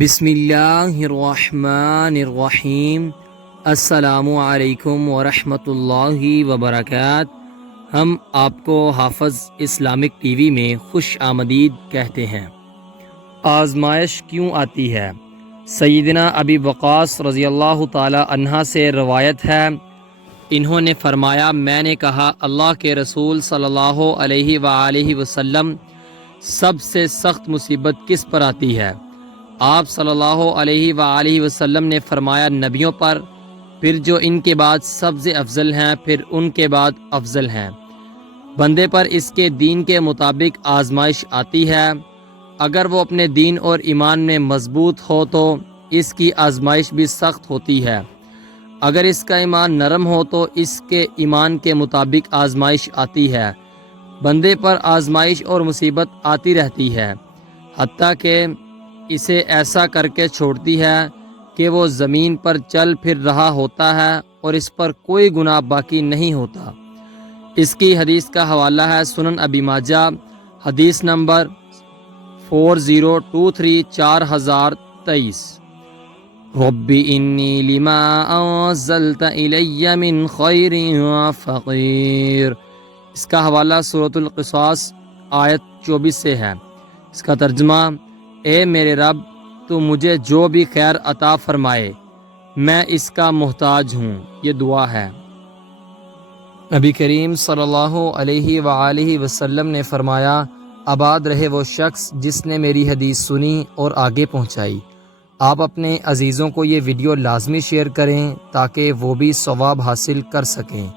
بسم اللہ الرحمن الرحیم۔ السلام علیکم ورحمۃ اللہ وبرکاتہ۔ ہم آپ کو حافظ اسلامک ٹی وی میں خوش آمدید کہتے ہیں۔ آزمائش کیوں آتی ہے؟ سیدنا ابی وقاص رضی اللہ تعالی عنہ سے روایت ہے، انہوں نے فرمایا، میں نے کہا اللہ کے رسول صلی اللہ علیہ وآلہ وسلم، سب سے سخت مصیبت کس پر آتی ہے؟ آپ صلی اللہ علیہ وآلہ وسلم نے فرمایا، نبیوں پر، پھر جو ان کے بعد سب سے افضل ہیں، پھر ان کے بعد افضل ہیں۔ بندے پر اس کے دین کے مطابق آزمائش آتی ہے۔ اگر وہ اپنے دین اور ایمان میں مضبوط ہو تو اس کی آزمائش بھی سخت ہوتی ہے۔ اگر اس کا ایمان نرم ہو تو اس کے ایمان کے مطابق آزمائش آتی ہے۔ بندے پر آزمائش اور مصیبت آتی رہتی ہے، حتیٰ کہ اسے ایسا کر کے چھوڑتی ہے کہ وہ زمین پر چل پھر رہا ہوتا ہے اور اس پر کوئی گناہ باقی نہیں ہوتا۔ اس کی حدیث کا حوالہ ہے سنن ابی ماجہ، حدیث نمبر 4023 4023۔ رب انی لما انزلت الی من خیر فقیر۔ اس کا حوالہ سورۃ القصاص آیت 24 سے ہے۔ اس کا ترجمہ، اے میرے رب، تو مجھے جو بھی خیر عطا فرمائے میں اس کا محتاج ہوں۔ یہ دعا ہے۔ نبی کریم صلی اللہ علیہ وآلہ وسلم نے فرمایا، آباد رہے وہ شخص جس نے میری حدیث سنی اور آگے پہنچائی۔ آپ اپنے عزیزوں کو یہ ویڈیو لازمی شیئر کریں تاکہ وہ بھی ثواب حاصل کر سکیں۔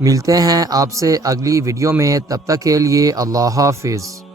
ملتے ہیں آپ سے اگلی ویڈیو میں، تب تک کے لیے اللہ حافظ۔